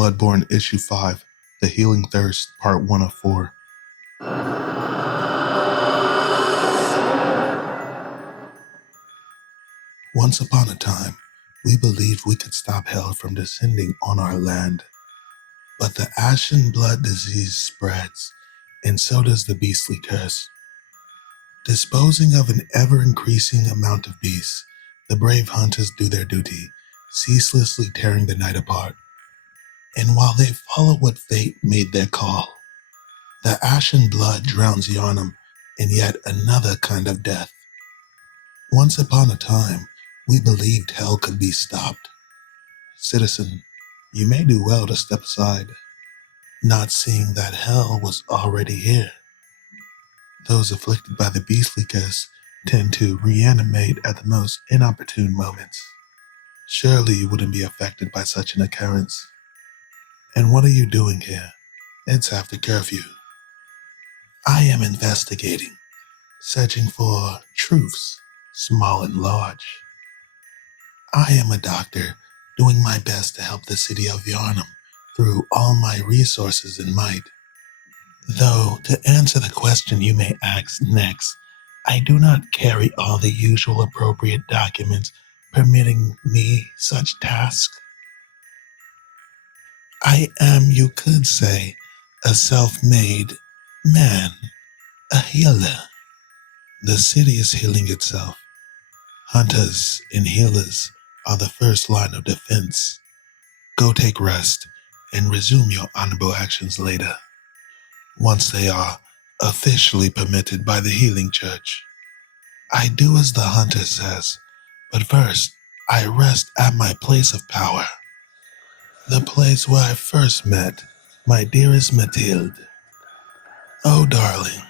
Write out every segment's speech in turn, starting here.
Bloodborne Issue 5, The Healing Thirst, Part 1 of 4. Once upon a time, we believed we could stop hell from descending on our land. But the ashen blood disease spreads, and so does the beastly curse. Disposing of an ever-increasing amount of beasts, the brave hunters do their duty, ceaselessly tearing the night apart. And while they follow what fate made their call, the ashen blood drowns Yharnam in yet another kind of death. Once upon a time, we believed hell could be stopped. Citizen, you may do well to step aside, not seeing that hell was already here. Those afflicted by the beastly curse tend to reanimate at the most inopportune moments. Surely you wouldn't be affected by such an occurrence. And what are you doing here? It's after curfew. I am investigating, searching for truths, small and large. I am a doctor, doing my best to help the city of Yharnam through all my resources and might. Though, to answer the question you may ask next, I do not carry all the usual appropriate documents permitting me such tasks. I am, you could say, a self-made man, a healer. The city is healing itself. Hunters and healers are the first line of defense. Go take rest and resume your honorable actions later, once they are officially permitted by the healing church. I do as the hunter says, but first I rest at my place of power. The place where I first met my dearest Mathilde. Oh, darling,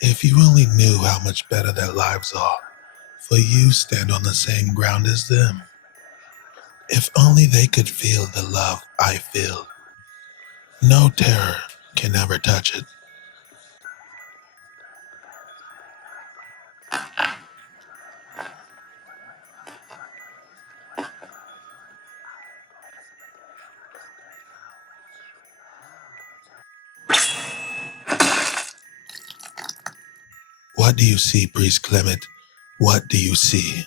if you only knew how much better their lives are, for you stand on the same ground as them. If only they could feel the love I feel. No terror can ever touch it. What do you see, Priest Clement? What do you see?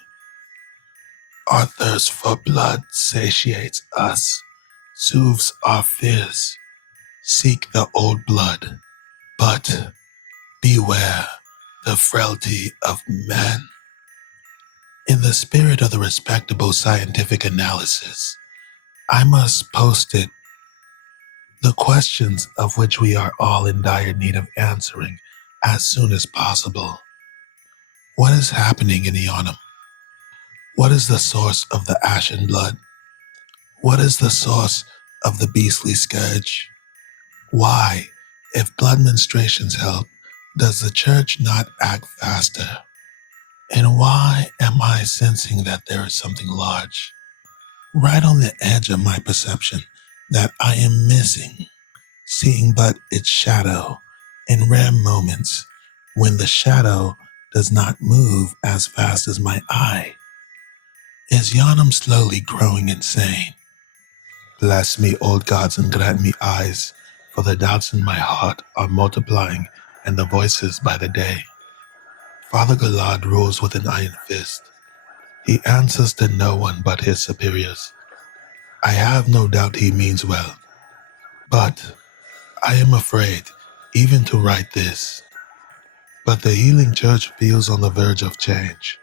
Our thirst for blood satiates us, soothes our fears. Seek the old blood, but beware the frailty of man. In the spirit of the respectable scientific analysis, I must post it, the questions of which we are all in dire need of answering as soon as possible. What is happening in Yharnam? What is the source of the ashen blood? What is the source of the beastly scourge? Why, if blood menstruations help, does the church not act faster? And why am I sensing that there is something large, right on the edge of my perception, that I am missing, seeing but its shadow in rare moments when the shadow does not move as fast as my eye? Is Yharnam slowly growing insane? Bless me, old gods, and grant me eyes, for the doubts in my heart are multiplying and the voices by the day. Father Galad rules with an iron fist. He answers to no one but his superiors. I have no doubt he means well, but I am afraid even to write this. But the healing church feels on the verge of change.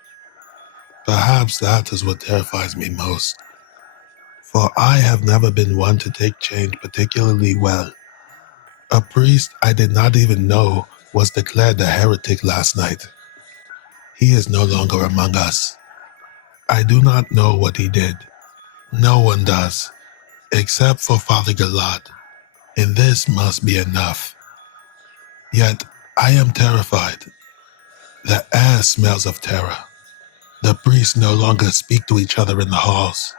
Perhaps that is what terrifies me most, for I have never been one to take change particularly well. A priest I did not even know was declared a heretic last night. He is no longer among us. I do not know what he did. No one does, except for Father Galad, and this must be enough. Yet I am terrified. The air smells of terror. The priests no longer speak to each other in the halls.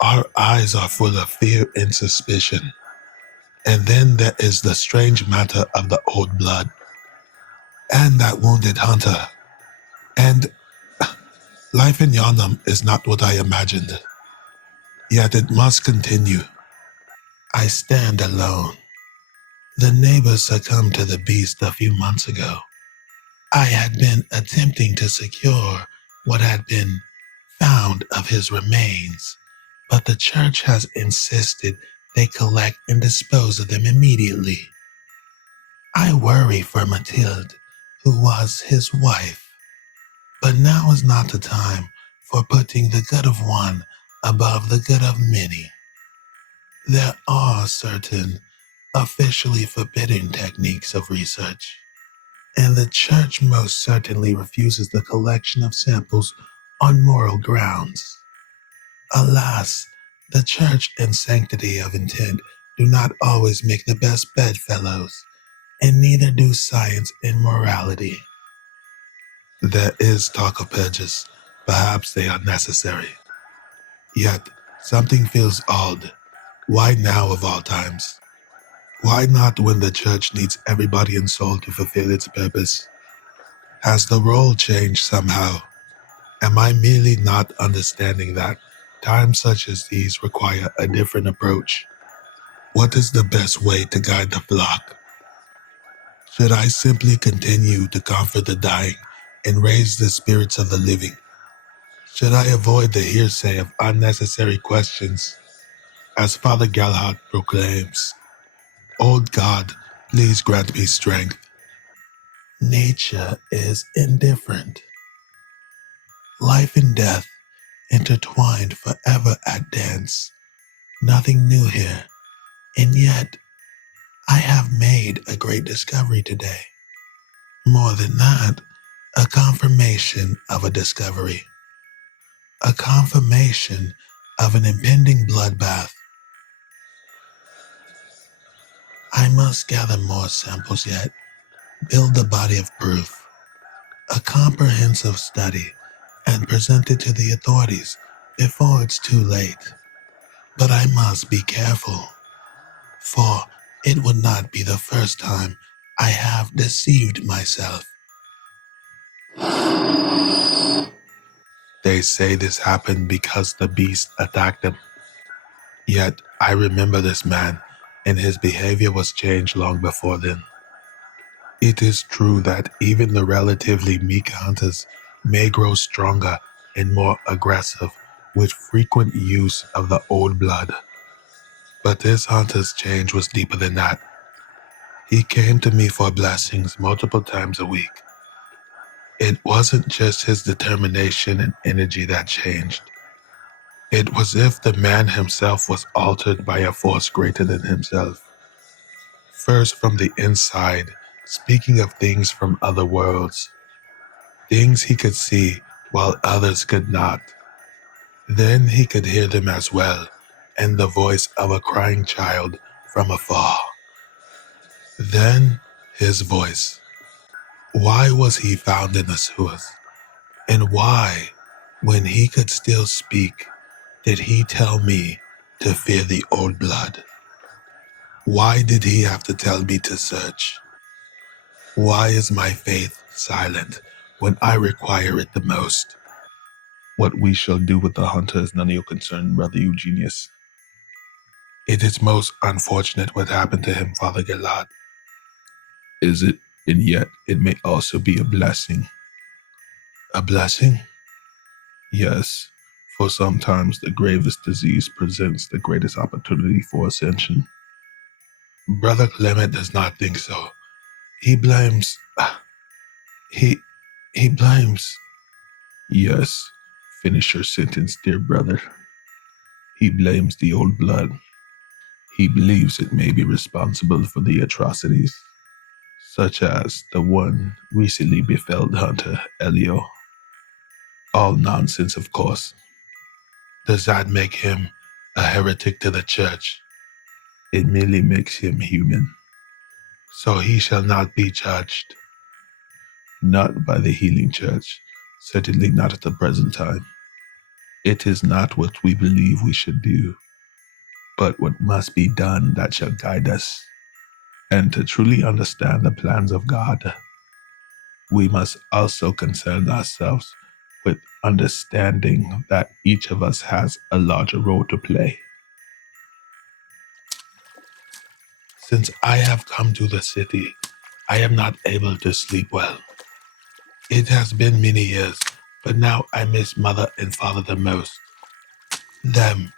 Our eyes are full of fear and suspicion. And then there is the strange matter of the old blood, and that wounded hunter. And life in Yharnam is not what I imagined. Yet it must continue. I stand alone. The neighbors succumbed to the beast a few months ago. I had been attempting to secure what had been found of his remains, but the church has insisted they collect and dispose of them immediately. I worry for Mathilde, who was his wife, but now is not the time for putting the good of one above the good of many. There are certain officially forbidden techniques of research, and the church most certainly refuses the collection of samples on moral grounds. Alas, the church and sanctity of intent do not always make the best bedfellows, and neither do science and morality. There is talk of purges. Perhaps they are necessary. Yet, something feels odd. Why now of all times? Why not when the church needs everybody in soul to fulfill its purpose? Has the role changed somehow? Am I merely not understanding that times such as these require a different approach? What is the best way to guide the flock? Should I simply continue to comfort the dying and raise the spirits of the living? Should I avoid the hearsay of unnecessary questions? As Father Galahad proclaims, Old God, please grant me strength. Nature is indifferent. Life and death intertwined forever at dance. Nothing new here. And yet, I have made a great discovery today. More than that, a confirmation of a discovery. A confirmation of an impending bloodbath. I must gather more samples yet, build the body of proof, a comprehensive study, and present it to the authorities before it's too late. But I must be careful, for it would not be the first time I have deceived myself. They say this happened because the beast attacked them. Yet I remember this man, and his behavior was changed long before then. It is true that even the relatively meek hunters may grow stronger and more aggressive with frequent use of the old blood. But this hunter's change was deeper than that. He came to me for blessings multiple times a week. It wasn't just his determination and energy that changed. It was as if the man himself was altered by a force greater than himself. First from the inside, speaking of things from other worlds, things he could see while others could not. Then he could hear them as well, and the voice of a crying child from afar. Then his voice. Why was he found in the sewers? And why, when he could still speak, did he tell me to fear the old blood? Why did he have to tell me to search? Why is my faith silent when I require it the most? What we shall do with the hunter is none of your concern, Brother Eugenius. It is most unfortunate what happened to him, Father Galad. Is it? And yet it may also be a blessing. A blessing? Yes, for sometimes the gravest disease presents the greatest opportunity for ascension. Brother Clement does not think so. He blames... He blames... Yes, finish your sentence, dear brother. He blames the old blood. He believes it may be responsible for the atrocities, such as the one recently befell Hunter Elio. All nonsense, of course. Does that make him a heretic to the church? It merely makes him human. So he shall not be judged. Not by the healing church, certainly not at the present time. It is not what we believe we should do, but what must be done that shall guide us. And to truly understand the plans of God, we must also concern ourselves with understanding that each of us has a larger role to play. Since I have come to the city, I am not able to sleep well. It has been many years, but now I miss mother and father the most. Them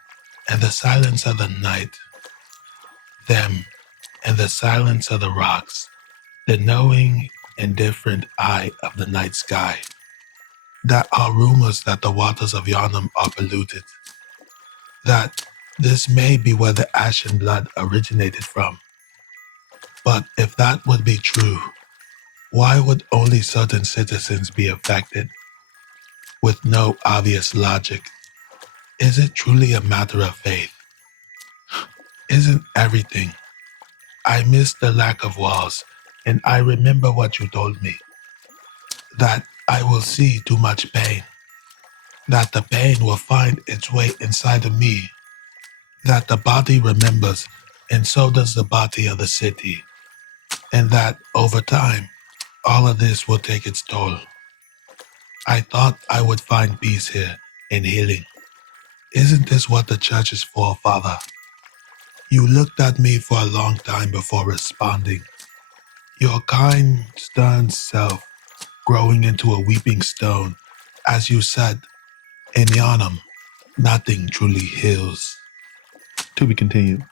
and the silence of the night. Them and the silence of the rocks. The knowing, indifferent eye of the night sky. There are rumors that the waters of Yharnam are polluted. That this may be where the ashen blood originated from. But if that would be true, why would only certain citizens be affected? With no obvious logic. Is it truly a matter of faith? Isn't everything? I miss the lack of walls, and I remember what you told me. That I will see too much pain. That the pain will find its way inside of me. That the body remembers, and so does the body of the city. And that, over time, all of this will take its toll. I thought I would find peace here and healing. Isn't this what the church is for, Father? You looked at me for a long time before responding. Your kind, stern self growing into a weeping stone. As you said, in Yharnam, nothing truly heals. To be continued.